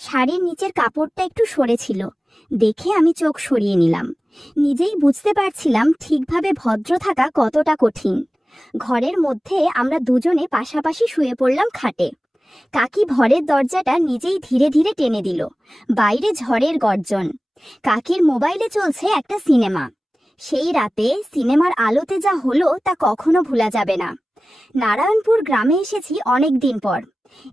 শাড়ির নিচের কাপড়টা একটু সরে ছিল, দেখে আমি চোখ সরিয়ে নিলাম। নিজেই বুঝতে পারছিলাম ঠিকভাবে ভদ্র থাকা কতটা কঠিন। ঘরের মধ্যে আমরা দুজনে পাশাপাশি শুয়ে পড়লাম খাটে। কাকি ঘরের দরজাটা নিজেই ধীরে ধীরে টেনে দিল। বাইরে ঝড়ের গর্জন। কাকির মোবাইলে চলছে একটা সিনেমা। সেই রাতে সিনেমার আলোতে যা হলো তা কখনো ভোলা যাবে না। নারায়ণপুর গ্রামে এসেছি অনেক দিন পর।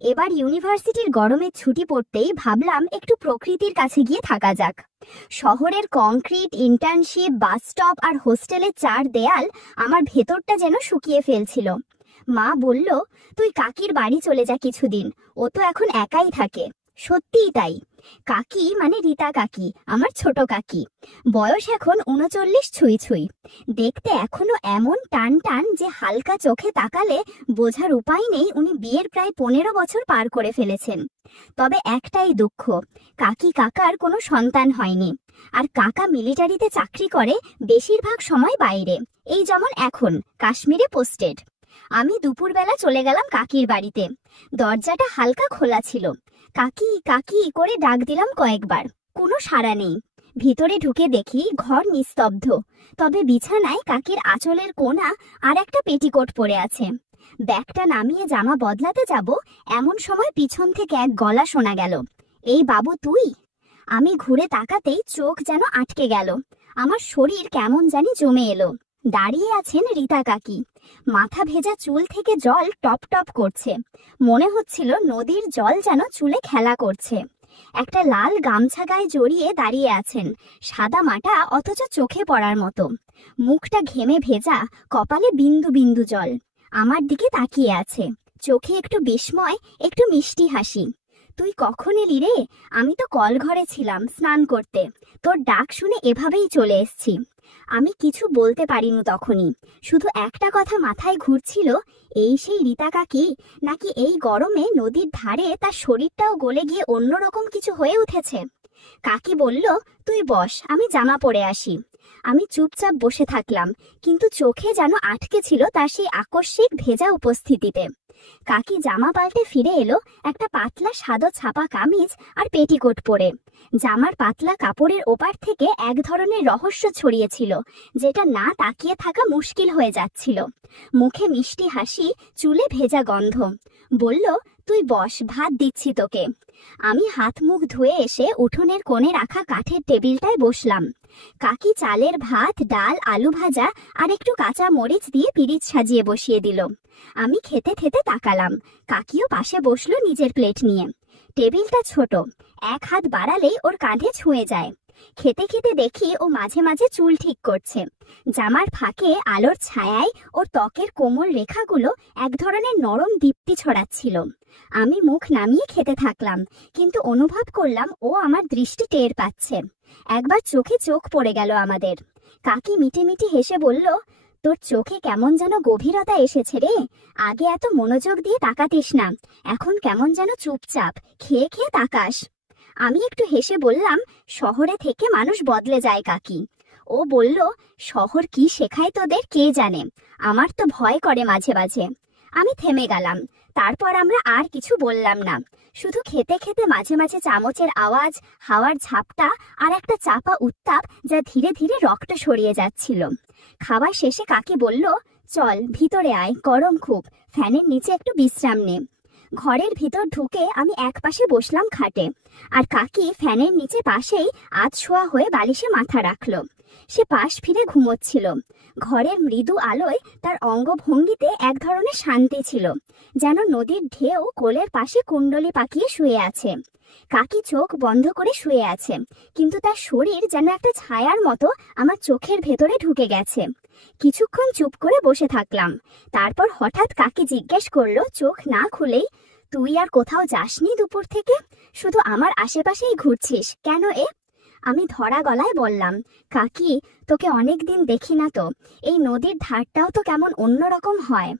এবার ইউনিভার্সিটির গরমের ছুটি পড়তেই ভাবলাম একটু প্রকৃতির কাছে গিয়ে থাকা যাক। শহরের কংক্রিট, ইন্টার্নশিপ, বাস স্টপ আর হোস্টেলের চার দেয়াল আমার ভেতরটা যেন শুকিয়ে ফেলছিল। মা বলল, তুই কাকির বাড়ি চলে যা কিছুদিন, ও তো এখন একাই থাকে। সত্যিই তাই। কাকি মানে রীতা কাকি, আমার ছোট কাকি। বয়স এখন ৩৯ ছুঁই ছুঁই। দেখতে এখনো এমন টান টান যে হালকা চোখে তাকালে বোঝার উপায় নেই উনি বিয়ের প্রায় ১৫ বছর পার করে ফেলেছেন। তবে একটাই দুঃখ, কাকি কাকার কোনো সন্তান হয়নি। আর কাকা মিলিটারিতে চাকরি করে, বেশিরভাগ সময় বাইরে। এই যেমন এখন কাশ্মীরে পোস্টেড। আমি দুপুরবেলা চলে গেলাম কাকির বাড়িতে। দরজাটা হালকা খোলা ছিল। কাকি কাকি করে ডাক দিলাম কয়েকবার, কোনো সাড়া নেই। ভিতরে ঢুকে দেখি ঘর নিস্তব্ধ, তবে বিছানায় কাকির আঁচলের কোণা আর একটা পেটিকোট পরে আছে। ব্যাগটা নামিয়ে জামা বদলাতে যাব, এমন সময় পিছন থেকে এক গলা শোনা গেল, এই বাবু তুই? আমি ঘুরে তাকাতেই চোখ যেন আটকে গেল। আমার শরীর কেমন জানি জমে এলো। দাঁড়িয়ে আছেন রীতা কাকি। মাথা ভেজা চুল থেকে জল টপ টপ করছে। মনে হচ্ছিল নদীর জল যেন চুলে খেলা করছে। একটা লাল গামছা গায়ে জড়িয়ে দাঁড়িয়ে আছেন, সাদা মাটা অথচ চোখে পড়ার মতো। মুখটা ঘেমে ভেজা, কপালে বিন্দু বিন্দু জল। আমার দিকে তাকিয়ে আছে, চোখে একটু বিস্ময়, একটু মিষ্টি হাসি। তুই কখন এলি রে? আমি তো কল ঘরে ছিলাম স্নান করতে, তোর ডাক শুনে এভাবেই চলে এসছি। আমি কিছু বলতে পারিনি তখনই, শুধু একটা কথা মাথায় ঘুরছিল, এই সেই রীতা কাকি, নাকি এই গরমে নদীর ধারে তার শরীরটাও গলে গিয়ে অন্যরকম কিছু হয়ে উঠেছে। কাকি বলল, তুই বস, আমি জামা পরে আসি। আমি চুপচাপ বসে থাকলাম, কিন্তু চোখে যেন আটকে ছিল তার সেই আকস্মিক ভেজা উপস্থিতিতে। কাকি জামা পাল্টে ফিরে এলো, একটা পাতলা সাদা ছাপা কামিজ আর পেটিকোট পরে। জামার পাতলা কাপড়ের ওপার থেকে এক ধরনের রহস্য ছড়িয়েছিল, যেটা না তাকিয়ে থাকা মুশকিল হয়ে যাচ্ছিল। মুখে মিষ্টি হাসি, চুলে ভেজা গন্ধ। বলল, তুই বস, ভাত দিচ্ছি তোকে। আমি হাত মুখ ধুয়ে এসে উঠোনের কোণে রাখা কাঠের টেবিলটায় বসলাম। কাকি চালের ভাত, ডাল, আলু ভাজা আর একটু কাঁচা মরিচ দিয়ে পিরিচ সাজিয়ে বসিয়ে দিল। আমি খেতে খেতে তাকালাম। কাকিও পাশে বসলো নিজের প্লেট নিয়ে। টেবিলটা ছোট, এক হাত বাড়ালেই ওর কাঁধে ছুঁয়ে যায়। খেতে খেতে দেখি ও মাঝে মাঝে চুল ঠিক করছে। জামার ফাঁকে আলোর ছায়ায় ওর ত্বকের কোমল রেখাগুলো এক ধরনের নরম দীপ্তি ছড়াচ্ছিল। আমি মুখ নামিয়ে খেতে থাকলাম, কিন্তু অনুভব করলাম ও আমার দৃষ্টি টের পাচ্ছে। একবার চোখে চোখ পড়ে গেল আমাদের। কাকি মিটি মিটি হেসে বলল, তোর চোখে কেমন যেন গভীরতা এসেছে রে। আগে এত মনোযোগ দিয়ে তাকাতিস না, এখন কেমন যেন চুপচাপ খেয়ে খেয়ে তাকাস। আমি একটু হেসে বললাম, শহরে থেকে মানুষ বদলে যায় কাকি। ও বলল, শহর কি শেখায় তোদের কে জানে, আমার তো ভয় করে মাঝে মাঝে। আমি থেমে গেলাম। তারপর আমরা আর কিছু বললাম না, শুধু খেতে খেতে মাঝে মাঝে চামচের আওয়াজ, হাওয়ার ঝাপটা আর একটা চাপা উত্তাপ যা ধীরে ধীরে রক্ত সরিয়ে যাচ্ছিল। খাবার শেষে কাকি বলল, চল ভিতরে আয়, গরম খুব, ফ্যানের নিচে একটু বিশ্রাম নে। ঘরের ভিতর ঢুকে আমি এক পাশে বসলাম খাটে, আর কাকি ফ্যানের নিচে পাশেই আধশোয়া হয়ে বালিশে মাথা রাখলো। সে পাশ ফিরে ঘুমোচ্ছিল। ঘরের মৃদু আলোয় তার অঙ্গভঙ্গিতে এক ধরনের শান্তি ছিল, যেন নদীর ঢেউ কোলের পাশে কুণ্ডলি পাকিয়ে শুয়ে আছে। কাকি চোখ বন্ধ করে শুয়ে আছে, কিন্তু তার শরীর যেন একটা ছায়ার মতো আমার চোখের ভেতরে ঢুকে গেছে। কিছুক্ষণ চুপ করে বসে থাকলাম। তারপর হঠাৎ কাকি জিজ্ঞেস করলো চোখ না খুলেই, তুই আর কোথাও যাসনি দুপুর থেকে? শুধু আমার আশেপাশেই ঘুরছিস কেন এ? আমি ধরা গলায় বললাম, কাকি, তোকে অনেকদিন দেখি না তো, এই নদীর ধারটাও তো কেমন অন্যরকম হয়।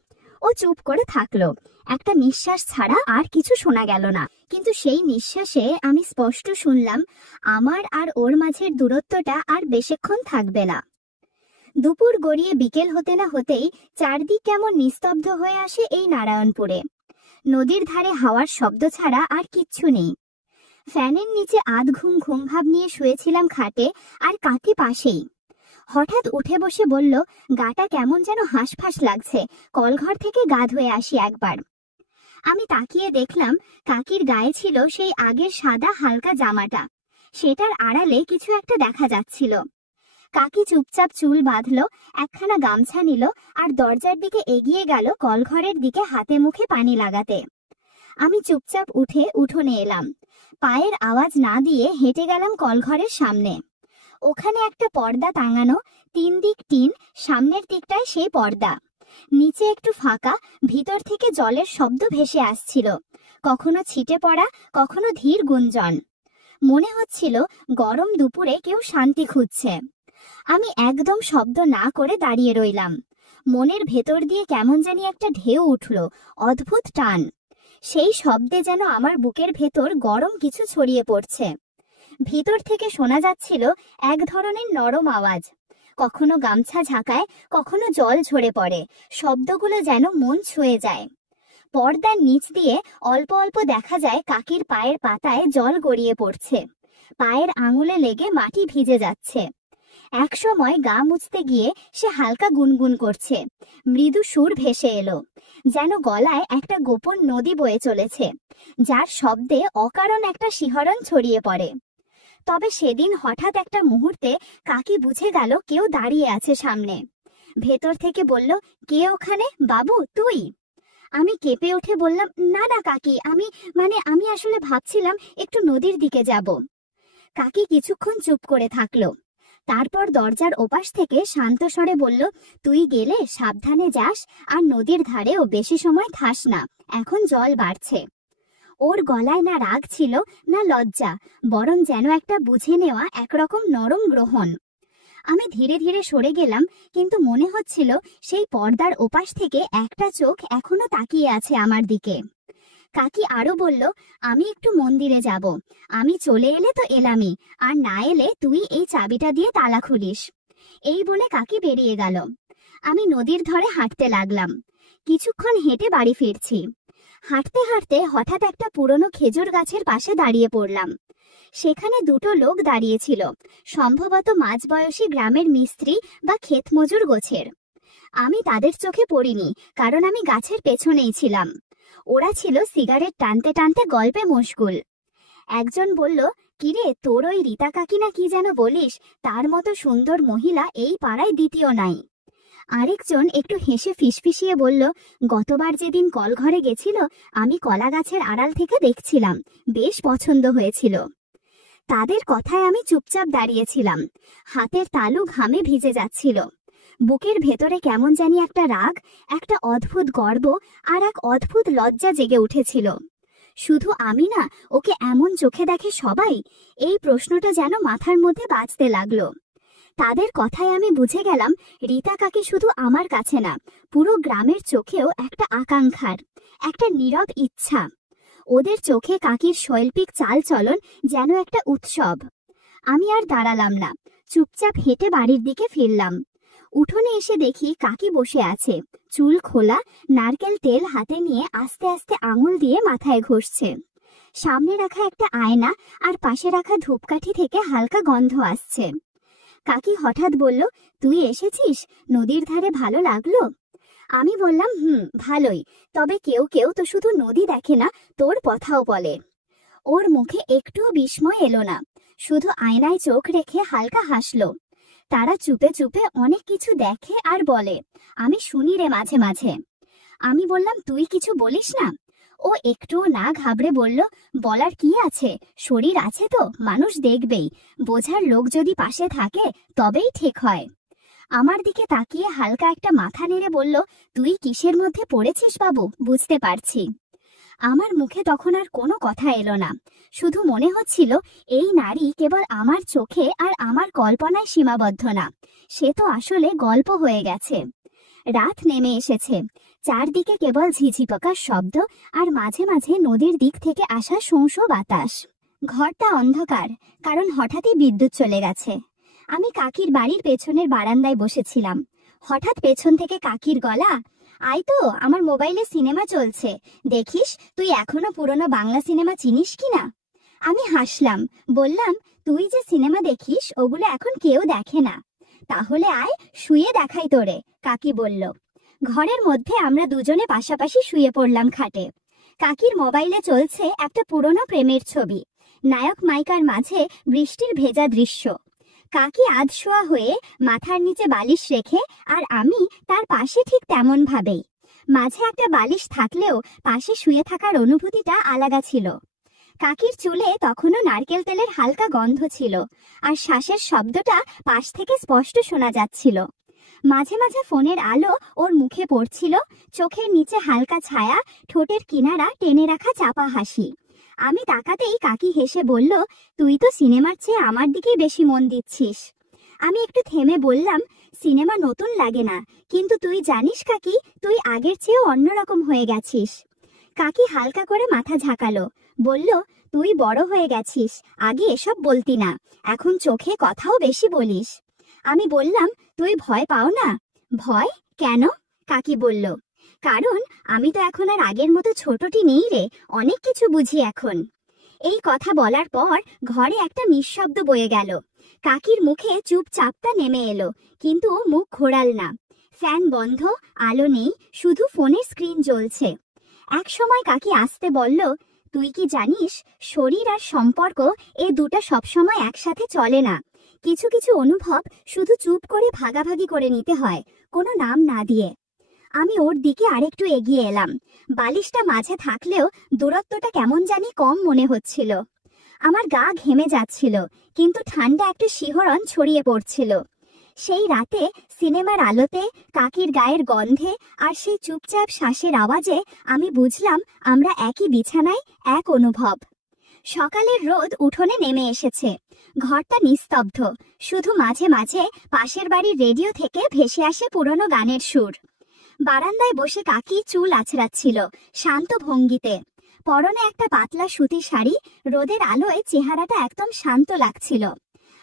ও চুপ করে থাকলো। একটা নিঃশ্বাস ছাড়া আর কিছু শোনা গেল না, কিন্তু সেই নিঃশ্বাসে আমি স্পষ্ট শুনলাম, আমার আর ওর মাঝের দূরত্বটা আর বেশিক্ষণ থাকবে না। দুপুর গড়িয়ে বিকেল হতে না হতেই চারদিক কেমন নিস্তব্ধ হয়ে আসে এই নারায়ণপুরে। নদীর ধারে হাওয়ার শব্দ ছাড়া আর কিচ্ছু নেই। ফ্যানের নিচে আধ ঘুম ঘুম ভাব নিয়ে শুয়েছিলাম খাটে, আর কাকি পাশেই। হঠাৎ উঠে বসে বলল, গাটা কেমন যেন হাঁসফাঁস লাগছে, কলঘর থেকে গা ধুয়ে আসি একবার। আমি তাকিয়ে দেখলাম কাকির গায়ে ছিল সেই আগের সাদা হালকা জামাটা, সেটার আড়ালে কিছু একটা দেখা যাচ্ছিল। কাকি চুপচাপ চুল বাঁধলো, একখানা গামছা নিল, আর দরজার দিকে এগিয়ে গেল কলঘরের দিকে হাতে মুখে পানি লাগাতে। আমি চুপচাপ উঠে উঠোনে এলাম, পায়ের আওয়াজ না দিয়ে হেঁটে গেলাম কলঘরের সামনে। ওখানে একটা পর্দা টাঙানো, 3 দিক টিন, সামনের দিকটায় সেই পর্দা, নিচে একটু ফাঁকা, ভিতর থেকে জলের শব্দ ভেসে আসছিল, কখনো ছিটে পড়া, কখনো ধীর গুঞ্জন। মনে হচ্ছিল গরম দুপুরে কেউ শান্তি খুঁজছে। আমি একদম শব্দ না করে দাঁড়িয়ে রইলাম। মনের ভেতর দিয়ে কেমন জানি একটা ঢেউ উঠল, অদ্ভুত টান। সেই শব্দে যেন আমার বুকের ভেতর গরম কিছু ছড়িয়ে পড়ছে। ভিতর থেকে শোনা যাচ্ছিল এক ধরনের নরম আওয়াজ, কখনো গামছা ঝাঁকায়, কখনো জল ঝরে পড়ে, শব্দগুলো যেন মন ছুঁয়ে যায়। পর্দার নিচ দিয়ে অল্প অল্প দেখা যায় কাকির পায়ের পাতায় জল গড়িয়ে পড়ছে, পায়ের আঙুলে লেগে মাটি ভিজে যাচ্ছে। এক সময় গা মুছতে গিয়ে সে হালকা গুনগুন করছে, মৃদু সুর ভেসে এলো, যেন গলায় একটা গোপন নদী বয়ে চলেছে, যার শব্দে অকারণ একটা শিহরণ ছড়িয়ে পড়ে। তবে সেদিন হঠাৎ একটা মুহূর্তে কাকি বুঝে গেল কেউ দাঁড়িয়ে আছে সামনে। ভেতর থেকে বলল, কে ওখানে? বাবু, তুই? আমি কেঁপে উঠে বললাম, না না কাকি, আমি আসলে ভাবছিলাম একটু নদীর দিকে যাব। কাকি কিছুক্ষণ চুপ করে থাকলো, তারপর দরজার ওপাশ থেকে শান্ত স্বরে বলল, তুই গেলে সাবধানে যাস, আর নদীর ধারেও বেশি সময় থাস না, এখন জল বাড়ছে। ওর গলায় না রাগ ছিল, না লজ্জা, বরং যেন একটা বুঝে নেওয়া একরকম নরম গ্রহণ। আমি ধীরে ধীরে সরে গেলাম, কিন্তু মনে হচ্ছিল সেই পর্দার ওপাশ থেকে একটা চোখ এখনো তাকিয়ে আছে আমার দিকে। কাকি আরো বলল, আমি একটু মন্দিরে যাব, আমি চলে এলে তো এলামই, আর না এলে তুই এই চাবিটা দিয়ে তালা খুলিস। এই বলে কাকি বেরিয়ে গেল। আমি নদীর ধারে হাঁটতে লাগলাম। কিছুক্ষণ হেঁটে বাড়ি ফিরছি। হাঁটতে হাঁটতে হঠাৎ একটা পুরনো খেজুর গাছের পাশে দাঁড়িয়ে পড়লাম। সেখানে দুটো লোক দাঁড়িয়েছিল, সম্ভবত মাঝবয়সী গ্রামের মিস্ত্রি বা ক্ষেতমজুর গোছের। আমি তাদের চোখে পড়িনি, কারণ আমি গাছের পেছনেই ছিলাম। ওরা ছিল সিগারেট টানতে টানতে গল্পে মশগুল। একজন বলল, কিরে, তোর ওই রীতা কাকি না কি যেন বলিস, তার মতো সুন্দর মহিলা এই পাড়ায় দ্বিতীয় নাই। আরেকজন একটু হেসে ফিসফিসিয়ে বলল, গতবার যেদিন কলঘরে গেছিল, আমি কলা গাছের আড়াল থেকে দেখছিলাম, বেশ পছন্দ হয়েছিল। তাদের কথায় আমি চুপচাপ দাঁড়িয়েছিলাম, হাতের তালু ঘামে ভিজে যাচ্ছিল। বুকের ভেতরে কেমন জানি একটা রাগ, একটা অদ্ভুত গর্ব, আর এক অদ্ভুত লজ্জা জেগে উঠেছিল। শুধু আমি না, ওকে এমন চোখে দেখে সবাই? এই প্রশ্নটা যেন মাথার মধ্যে বাজতে লাগলো। তাদের কথায় আমি বুঝে গেলাম, রীতা কাকি শুধু আমার কাছে না, পুরো গ্রামের চোখেও একটা আকাঙ্ক্ষার, একটা নীরব ইচ্ছা। ওদের চোখে কাকির শৈল্পিক চালচলন যেন একটা উৎসব। আমি আর দাঁড়ালাম না, চুপচাপ হেঁটে বাড়ির দিকে ফিরলাম। উঠোনে এসে দেখি কাকি বসে আছে, চুল খোলা, নারকেল তেল হাতে নিয়ে আস্তে আস্তে আঙুল দিয়ে মাথায় ঘষছে। সামনে রাখা একটা আয়না আর পাশে রাখা ধূপকাঠি থেকে হালকা গন্ধ আসছে। কাকি হঠাৎ বলল, তুই এসেছিস? নদীর ধারে ভালো লাগলো? আমি বললাম, ভালোই, তবে কেউ কেউ তো শুধু নদী দেখে না, তোর কথাও বলে। ওর মুখে একটুও বিস্ময় এলো না, শুধু আয়নায় চোখ রেখে হালকা হাসলো। তারা চুপে চুপে অনেক কিছু দেখে আর বলে, আমি শুনি রে মাঝে মাঝে। আমি বললাম, তুই কিছু বলিস না? ও একটুও না ঘাবড়ে বলল, বলার কি আছে, শরীর আছে তো, মানুষ দেখবেই, বোঝার লোক যদি পাশে থাকে তবেই ঠিক হয়। আমার দিকে তাকিয়ে হালকা একটা মাথা নেড়ে বলল, তুই কিসের মধ্যে পড়েছিস বাবু, বুঝতে পারছি। আমার মুখে তখন আর কোনো কথা এলো না, শুধু মনে হচ্ছিল এই নারী কেবল আমার চোখে আর আমার কল্পনায় সীমাবদ্ধ না, সে তো আসলে গল্প হয়ে গেছে। রাত নেমে এসেছে, চারদিকে কেবল ঝিঝি পোকার শব্দ আর মাঝে মাঝে নদীর দিক থেকে আসা শোঁ বাতাস। ঘরটা অন্ধকার, কারণ হঠাৎই বিদ্যুৎ চলে গেছে। আমি কাকির বাড়ির পেছনের বারান্দায় বসেছিলাম। হঠাৎ পেছন থেকে কাকির গলা, আয় তো, আমার মোবাইলে সিনেমা চলছে, দেখিস, তুই এখনো পুরনো বাংলা সিনেমা চিনিস কিনা। আমি হাসলাম, বললাম, তুই যে সিনেমা দেখিস ওগুলো এখন কেউ দেখে না। তাহলে আয় শুয়ে দেখাই তোরে, কাকি বলল। ঘরের মধ্যে আমরা দুজনে পাশাপাশি শুয়ে পড়লাম খাটে। কাকির মোবাইলে চলছে একটা পুরনো প্রেমের ছবি, নায়ক নায়িকার মাঝে বৃষ্টির ভেজা দৃশ্য। কাকি আধশোয়া হয়ে মাথার নিচে বালিশ রেখে, আর আমি তার পাশে ঠিক তেমন ভাবেই। মাঝে একটা বালিশ থাকলেও পাশে শুয়ে থাকার অনুভূতিটা আলাদা ছিল। কাকির চুলে তখনও নারকেল তেলের হালকা গন্ধ ছিল, আর শ্বাসের শব্দটা পাশ থেকে স্পষ্ট শোনা যাচ্ছিল। মাঝে মাঝে ফোনের আলো ওর মুখে পড়ছিল, চোখের নিচে হালকা ছায়া, ঠোঁটের কিনারা টেনে রাখা চাপা হাসি। আমি তাকাতেই কাকি হেসে বলল, তুই তো সিনেমার চেয়ে আমার দিকেই বেশি মন দিচ্ছিস। আমি একটু থেমে বললাম, সিনেমা নতুন লাগে না, কিন্তু তুই জানিস কাকি, তুই আগের চেয়েও অন্যরকম হয়ে গেছিস। কাকি হালকা করে মাথা ঝাঁকালো, বলল, তুই বড় হয়ে গেছিস, আগে এসব বলতি না, এখন চোখে কথাও বেশি বলিস। আমি বললাম, তুই ভয় পাও না? ভয় কেন? কাকি বলল, কারণ আমি তো এখন আর আগের মতো ছোটটি নেই রে, অনেক কিছু বুঝি এখন। এই কথা বলার পর ঘরে একটা নিঃশব্দ বয়ে গেল। কাকির মুখে চুপচাপটা নেমে এলো, কিন্তু মুখ ঘোরাল না। ফ্যান বন্ধ, আলো নেই, শুধু ফোনের স্ক্রিন জ্বলছে। এক সময় কাকি আসতে বলল, তুই কি জানিস, শরীর আর সম্পর্ক এ দুটো সবসময় একসাথে চলে না। কিছু কিছু অনুভব শুধু চুপ করে ভাগাভাগি করে নিতে হয়, কোনো নাম না দিয়ে। আমি ওর দিকে আরেকটু এগিয়ে এলাম। বালিশটা মাঝে থাকলেও দূরত্বটা কেমন জানি কম মনে হচ্ছিল। আমার গা ঘেমে যাচ্ছিল, কিন্তু ঠান্ডা একটা শিহরণ ছড়িয়ে পড়ছিল। সেই রাতে সিনেমার আলোতে, কাকির গায়ের গন্ধে আর সেই চুপচাপ শ্বাসের আওয়াজে আমি বুঝলাম আমরা একই বিছানায়, এক অনুভব। সকালের রোদ উঠোনে নেমে এসেছে। ঘরটা নিস্তব্ধ, শুধু মাঝে মাঝে পাশের বাড়ির রেডিও থেকে ভেসে আসে পুরনো গানের সুর। বারান্দায় বসে কাকি চুল আছড়াচ্ছিল শান্ত ভঙ্গিতে। পরনে একটা পাতলা সুতির শাড়ি, রোদের আলোয় চেহারাটা একদম শান্ত লাগছিল।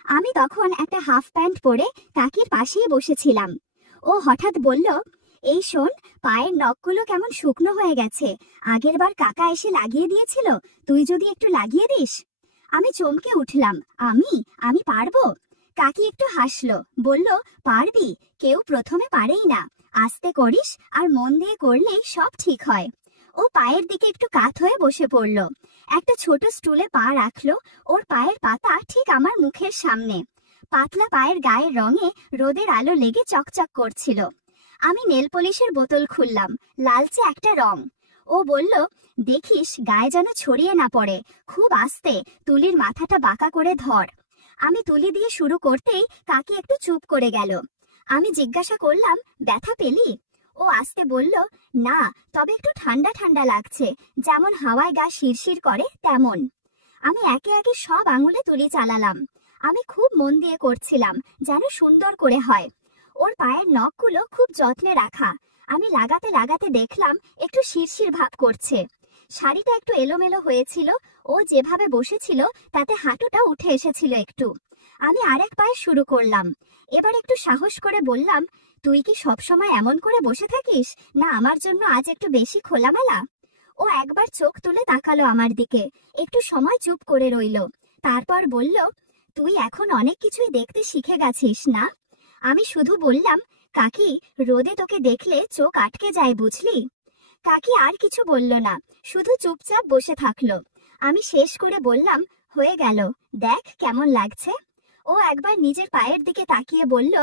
আমি তখন একটা হাফ প্যান্ট পরে কাকির পাশেই বসেছিলাম। ও হঠাৎ বলল, এই শোন, পায়ের নখগুলো কেমন শুকনো হয়ে গেছে, আগেরবার কাকা এসে লাগিয়ে দিয়েছিল, তুই যদি একটু লাগিয়ে দিস। আমি চমকে উঠলাম, আমি আমি পারবো? কাকি একটু হাসলো, বলল, পারবি, কেউ প্রথমে পারেই না, আস্তে করিস আর মন দিয়ে করলেই সব ঠিক হয়। ও পায়ের দিকে একটু কাত হয়ে বসে পড়ল, একটা ছোট স্টুলে পা রাখলো, ওর পায়ের পাতা ঠিক আমার মুখের সামনে। পাতলা পায়ের গায়ের রঙে রোদের আলো লেগে চকচক করছিল। আমি নেল পলিশের বোতল খুললাম, লালচে একটা রং। ও বলল, দেখিস গায়ে যেন ছড়িয়ে না পড়ে, খুব আস্তে, তুলির মাথাটা বাঁকা করে ধর। আমি তুলি দিয়ে শুরু করতেই কাকি একটু চুপ করে গেল। আমি জিজ্ঞাসা করলাম, ব্যথা পেলি? ও আস্তে বলল, না, তবে একটু ঠান্ডা ঠান্ডা লাগছে, যেমন হাওয়ায় গা শিরশির করে তেমন। আমি একে একে সব আঙুলে তুলি চালালাম। আমি খুব মন দিয়ে করছিলাম, যেন সুন্দর করে হয়। ওর পায়ের নখগুলো খুব যত্নে রাখা। আমি লাগাতে লাগাতে দেখলাম একটু শিরশির ভাব করছে। শাড়িটা একটু এলোমেলো হয়েছিল, ও যেভাবে বসেছিল তাতে হাঁটুটা উঠে এসেছিল একটু। আমি আরেক পায়ে শুরু করলাম। এবার একটু সাহস করে বললাম, তুই কি সবসময় এমন করে বসে থাকিস, না আমার জন্য আজ একটু বেশি খোলামেলা? ও একবার চোখ তুলে তাকালো আমার দিকে, একটু সময় চুপ করে রইল, তারপর বলল, তুই এখন অনেক কিছুই দেখতে শিখে গেছিস না? আমি শুধু বললাম, কাকি, রোদে তোকে দেখলে চোখ আটকে যায় বুঝলি। কাকি আর কিছু বলল না, শুধু চুপচাপ বসে থাকলো। আমি শেষ করে বললাম, হয়ে গেল, দেখ কেমন লাগছে। ও একবার নিজের পায়ের দিকে তাকিয়ে বলল,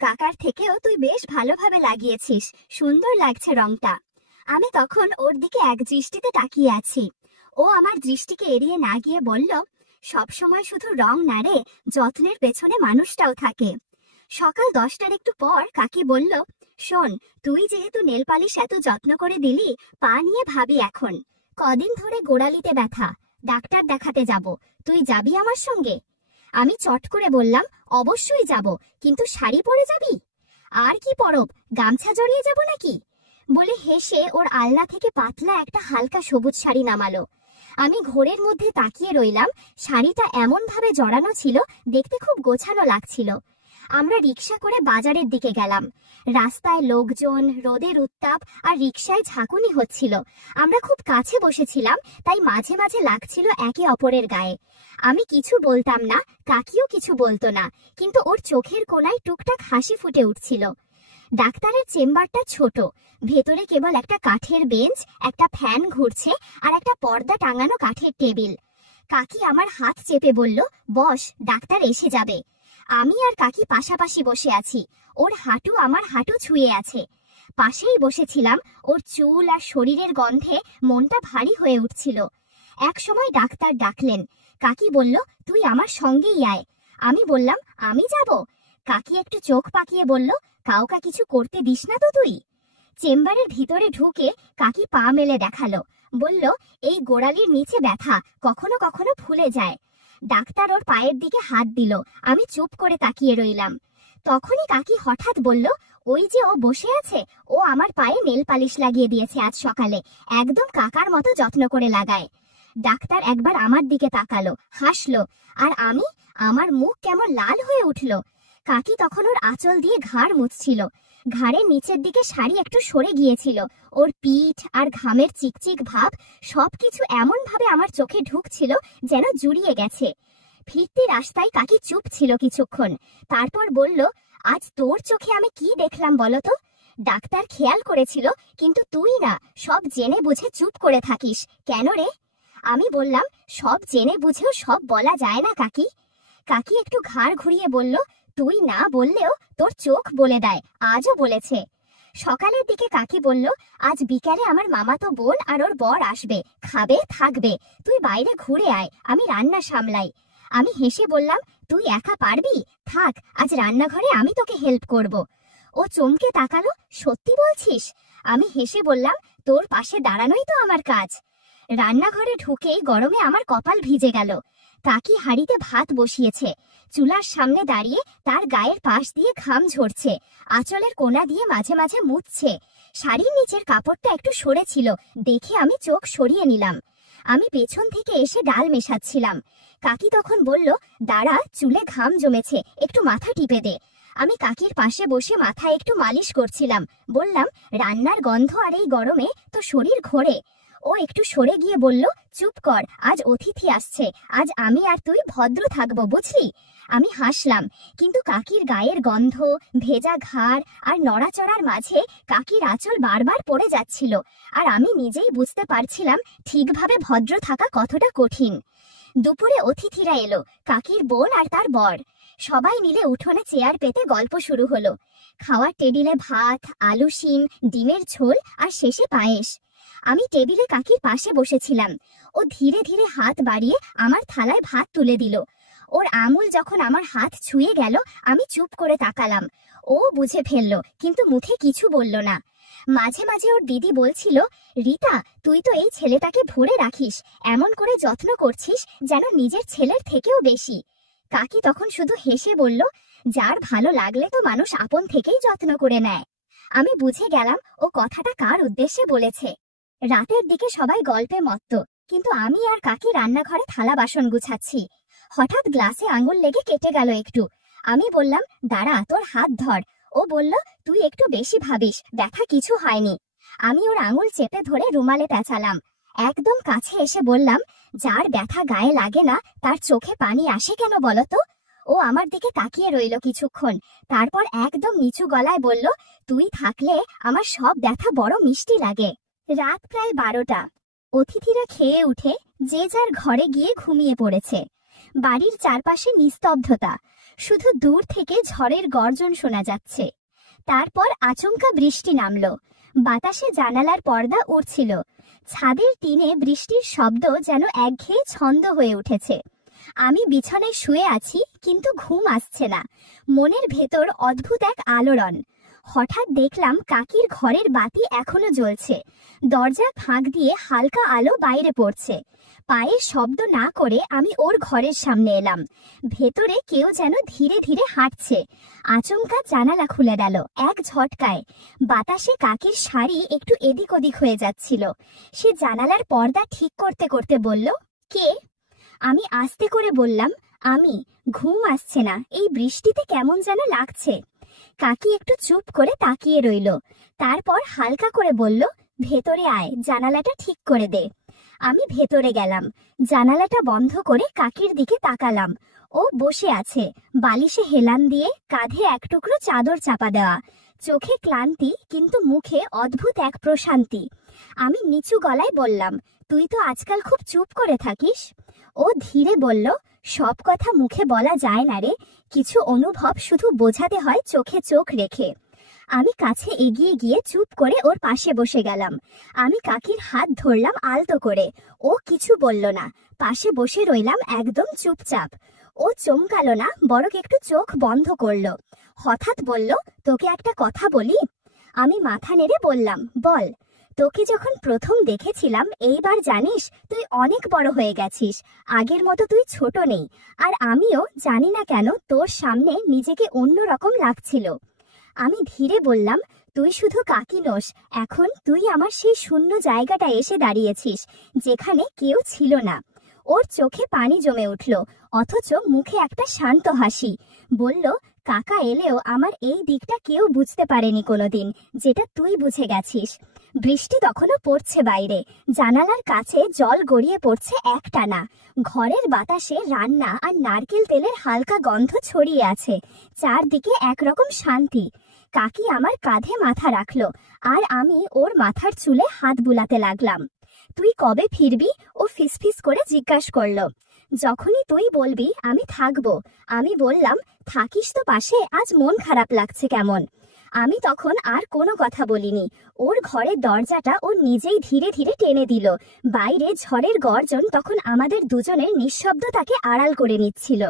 কাকার থেকেও তুই বেশ ভালোভাবে লাগিয়েছিস, সুন্দর লাগছে রংটা। আমি তখন ওর দিকে এক দৃষ্টিতে তাকিয়ে আছি। ও আমার দৃষ্টিকে এড়িয়ে না গিয়ে বলল, সব সময় শুধু রং না রে, যত্নের পেছনে মানুষটাও থাকে। সকাল 10টার একটু পর কাকি বলল, শোন, তুই যেহেতু নেল পালিশ এত যত্ন করে দিলি, পা নিয়ে ভাবি এখন। কদিন ধরে গোড়ালিতে ব্যথা, ডাক্তার দেখাতে যাব, তুই যাবি আমার সঙ্গে? আমি চট করে বললাম, অবশ্যই যাব, কিন্তু শাড়ি পরে যাবি? আর কি পরব, গামছা জড়িয়ে যাব নাকি? বলে হেসে ওর আলনা থেকে পাতলা একটা হালকা সবুজ শাড়ি নামালো। আমি ঘোরের মধ্যে তাকিয়ে রইলাম। শাড়িটা এমন ভাবে জড়ানো ছিল, দেখতে খুব গোছানো লাগছিল। আমরা রিক্সা করে বাজারের দিকে গেলাম। রাস্তায় লোকজন, রোদের উত্তাপ আর রিক্সায় ঝাঁকুনি হচ্ছিল। আমরা খুব কাছে বসেছিলাম, তাই মাঝে মাঝে লাগছিল একে অপরের গায়ে। আমি কিছু বলতাম না, কাকিও কিছু বলতো না, কিন্তু ওর চোখের কোণায় টুকটাক হাসি ফুটে উঠছিল। ডাক্তারের চেম্বারটা ছোট, ভেতরে কেবল একটা কাঠের বেঞ্চ, একটা ফ্যান ঘুরছে আর একটা পর্দা টাঙানো কাঠের টেবিল। কাকি আমার হাত চেপে বলল, বস, ডাক্তার এসে যাবে। আমি আর কাকি পাশাপাশি বসে আছি, ওর হাঁটু আমার হাঁটু ছুঁয়ে আছে। পাশেই বসেছিলাম, ওর চুল আর শরীরের গন্ধে মনটা ভারী হয়ে উঠছিল। এক সময় ডাক্তার ডাকলেন। কাকি বলল, তুই আমার সঙ্গেই আয়। আমি বললাম, আমি যাব? কাকি একটু চোখ পাকিয়ে বলল, কাউকে কিছু করতে দিস না তো তুই? চেম্বারের ভিতরে ঢুকে কাকি পা মেলে দেখালো, বলল, এই গোড়ালির নিচে ব্যথা, কখনো কখনো ফুলে যায়। ডাক্তার ওর পায়ের দিকে হাত দিল। আমি চুপ করে তাকিয়ে রইলাম। তখনই কাকি হঠাৎ বলল, ওই যে ও বসে আছে, ও আমার পায়ে নেল পালিশ লাগিয়ে দিয়েছে আজ সকালে, একদম কাকার মতো যত্ন করে লাগায়। ডাক্তার একবার আমার দিকে তাকালো, হাসলো, আর আমার মুখ কেমন লাল হয়ে উঠল। কাকি তখন ওর আঁচল দিয়ে ঘাড় মুছছিল। ঘাড়ের নিচের দিকে শাড়ি একটু সরে গিয়েছিল। ওর পিঠ আর ঘামের চিকচিক ভাব সবকিছু এমন ভাবে আমার চোখে ঢুকছিল যেন জুড়িয়ে গেছে। ফিরতি রাস্তায় কাকি চুপ ছিল কিছুক্ষণ, তারপর বলল, আজ তোর চোখে আমি কি দেখলাম বলতো? ডাক্তার খেয়াল করেছিল, কিন্তু তুই না, সব জেনে বুঝে চুপ করে থাকিস কেন রে? আমি বললাম, সব জেনে বুঝেও সব বলা যায় না কাকি। কাকি একটু ঘাড় ঘুরিয়ে বলল, তুই না বললেও তোর চোখ বলে দেয়, আজও বলেছে। সকালের দিকে কাকি বলল, আজ বিকালে আমার মামাতো বোন আর ওর বর আসবে, খাবে থাকবে, তুই বাইরে ঘুরে আয়, আমি রান্না সামলাই। আমি হেসে বললাম, তুই একা পারবি? থাক, আজ রান্নাঘরে আমি তোকে হেল্প করব। ও চমকে তাকালো, সত্যি বলছিস? আমি হেসে বললাম, তোর পাশে দাঁড়ানোই তো আমার কাজ। রান্নাঘরে ঢুকেই গরমে আমার কপাল ভিজে গেল। কাকি হাঁড়িতে ভাত বসিয়েছে, চুলার সামনে দাঁড়িয়ে তার গায়ের পাশ দিয়ে ঘাম ঝরছে, আঁচলের কোণা দিয়ে মাঝে মাঝে মুছছে। শাড়ির নিচের কাপড়টা একটু সরেছিল, দেখে আমি চোখ সরিয়ে নিলাম। আমি পেছন থেকে এসে ডাল মেশাচ্ছিলাম। কাকি তখন বলল, দাঁড়া, চুলে ঘাম জমেছে, একটু মাথা টিপে দে। আমি কাকির পাশে বসে মাথায় একটু মালিশ করছিলাম। বললাম, রান্নার গন্ধ আর এই গরমে তো শরীর ঘোরে। ও একটু সরে গিয়ে বলল, চুপ কর, আজ অতিথি আসছে, আজ আমি আর তুই ভদ্র থাকবো, বুঝলি? আমি হাসলাম, কিন্তু কাকির গায়ের গন্ধ, ভেজা ঘাড় আর নড়াচড়ার মাঝে কাকির আঁচল বারবার পড়ে যাচ্ছিল, আর আমি নিজেই বুঝতে পারছিলাম ঠিকভাবে ভদ্র থাকা কতটা কঠিন। দুপুরে অতিথিরা এলো, কাকির বোন আর তার বর। সবাই মিলে উঠোনে চেয়ার পেতে গল্প শুরু হলো। খাওয়ার টেবিলে ভাত, আলু শিম, ডিমের ঝোল আর শেষে পায়েস। আমি টেবিলে কাকির পাশে বসেছিলাম। ও ধীরে ধীরে হাত বাড়িয়ে আমার থালায় ভাত তুলে দিল। ওর আঙুল যখন আমার হাত ছুঁয়ে গেল, আমি চুপ করে তাকালাম। ও বুঝে ফেললো, কিন্তু মুখে কিছু বলল না। মাঝে মাঝে ওর দিদি বলছিল, রিতা, তুই তো এই ছেলেটাকে ভরে রাখিস, এমন করে যত্ন করছিস যেন নিজের ছেলের থেকেও বেশি। কাকি তখন শুধু হেসে বলল, যার ভালো লাগলে তো মানুষ আপন থেকেই যত্ন করে নেয়। আমি বুঝে গেলাম ও কথাটা কার উদ্দেশ্যে বলেছে। রাতের দিকে সবাই গল্পে মত্ত, কিন্তু আমি আর কাকি রান্নাঘরে থালা বাসন গুছাচ্ছি। হঠাৎ গ্লাসে আঙুল লেগে কেটে গেল একটু। আমি বললাম, দাঁড়া, তোর হাত ধর। ও বলল, তুই একটু বেশি ভাবিস, ব্যথা কিছু হয়নি। আমি ওর আঙুল চেপে ধরে রুমালে পেঁচালাম। একদম কাছে এসে বললাম, যার ব্যথা গায়ে লাগে না তার চোখে পানি আসে কেন বলতো? ও আমার দিকে তাকিয়ে রইল কিছুক্ষণ, তারপর একদম নিচু গলায় বলল, তুই থাকলে আমার সব ব্যথা বড় মিষ্টি লাগে। রাত প্রায় 12টা। অতিথিরা খেয়ে উঠে যে যার ঘরে গিয়ে ঘুমিয়ে পড়েছে। বাড়ির চারপাশে নিস্তব্ধতা, শুধু দূর থেকে ঝড়ের গর্জন শোনা যাচ্ছে। তারপর আচমকা বৃষ্টি নামলো। বাতাসে জানালার পর্দা উড়ছিল। ছাদের টিনে বৃষ্টির শব্দ যেন একঘেয়ে ছন্দ হয়ে উঠেছে। আমি বিছানায় শুয়ে আছি, কিন্তু ঘুম আসছে না। মনের ভেতর অদ্ভুত এক আলোড়ন। হঠাৎ দেখলাম কাকির ঘরের বাতি এখনো জ্বলছে। দরজা ফাঁক দিয়ে হালকা আলো বাইরে পড়ছে। পায়ের শব্দ না করে আমি ওর ঘরের সামনে এলাম। ভেতরে কেউ যেন ধীরে ধীরে হাঁটছে। আচমকা জানালা খুলে গেল এক ঝটকায়। বাতাসে কাকির শাড়ি একটু এদিক ওদিক হয়ে যাচ্ছিল। সে জানালার পর্দা ঠিক করতে করতে বলল, কে? আমি আস্তে করে বললাম, আমি, ঘুম আসছে না, এই বৃষ্টিতে কেমন যেন লাগছে। কাকি একটু চুপ করে তাকিয়ে রইল, তারপর হালকা করে বলল, ভেতরে আয়, জানালাটা ঠিক করে দে। আমি ভেতরে গেলাম, জানালাটা বন্ধ করে কাকির দিকে তাকালাম। ও বসে আছে, বালিশে হেলান দিয়ে, কাঁধে এক টুকরো চাদর চাপা দেওয়া, চোখে ক্লান্তি কিন্তু মুখে অদ্ভুত এক প্রশান্তি। আমি নিচু গলায় বললাম, তুই তো আজকাল খুব চুপ করে থাকিস। ও ধীরে বলল, সব কথা মুখে বলা যায় না রে, কিছু অনুভব শুধু বোঝাতে হয় চোখে চোখ রেখে। আমি কাছে এগিয়ে গিয়ে চুপ করে ওর পাশে বসে গেলাম। আমি কাকির হাত ধরলাম আলতো করে। ও কিছু বলল না, পাশে বসে রইলাম একদম চুপচাপ। ও চমকালো না, বরং একটু চোখ বন্ধ করলো। হঠাৎ বলল, তোকে একটা কথা বলি। আমি মাথা নেড়ে বললাম, বল। তোকে যখন প্রথম দেখেছিলাম, এইবার জানিস তুই অনেক বড় হয়ে গেছিস, আগের মতো তুই ছোট নেই। আর আমিও জানি না কেন তোর সামনে নিজেকে অন্যরকম লাগছিল। আমি ধীরে বললাম, তুই শুধু কাকি নোস, এখন তুই আমার সেই শূন্য জায়গাটা এসে দাঁড়িয়েছিস যেখানে কেউ ছিল না। ওর চোখে পানি জমে উঠল, অথচ মুখে একটা শান্ত হাসি। বলল, কাকা এলেও আমার এই দিকটা কেউ বুঝতে পারেনি কোনোদিন, যেটা তুই বুঝে গেছিস। বৃষ্টি তখনও পড়ছে বাইরে, জানালার কাছে জল গড়িয়ে পড়ছে একটানা। ঘরের বাতাসে রান্না আর নারকেল তেলের হালকা গন্ধ ছড়িয়ে আছে, চারদিকে একরকম শান্তি। কাকি আমার কাঁধে মাথা রাখলো, আর আমি ওর মাথার চুলে হাত বুলাতে লাগলাম। তুই কবে ফিরবি? ও ফিসফিস করে জিজ্ঞাসা করলো। যখনই তুই বলবি আমি থাকবো। আমি বললাম, থাকিস তো পাশে, আজ মন খারাপ লাগছে কেমন। আমি তখন আর কোনো কথা বলিনি। ওর ঘরের দরজাটা ও নিজেই ধীরে ধীরে টেনে দিল। বাইরে ঝড়ের গর্জন তখন আমাদের দুজনের নিঃশব্দতাকে আড়াল করে নিচ্ছিল।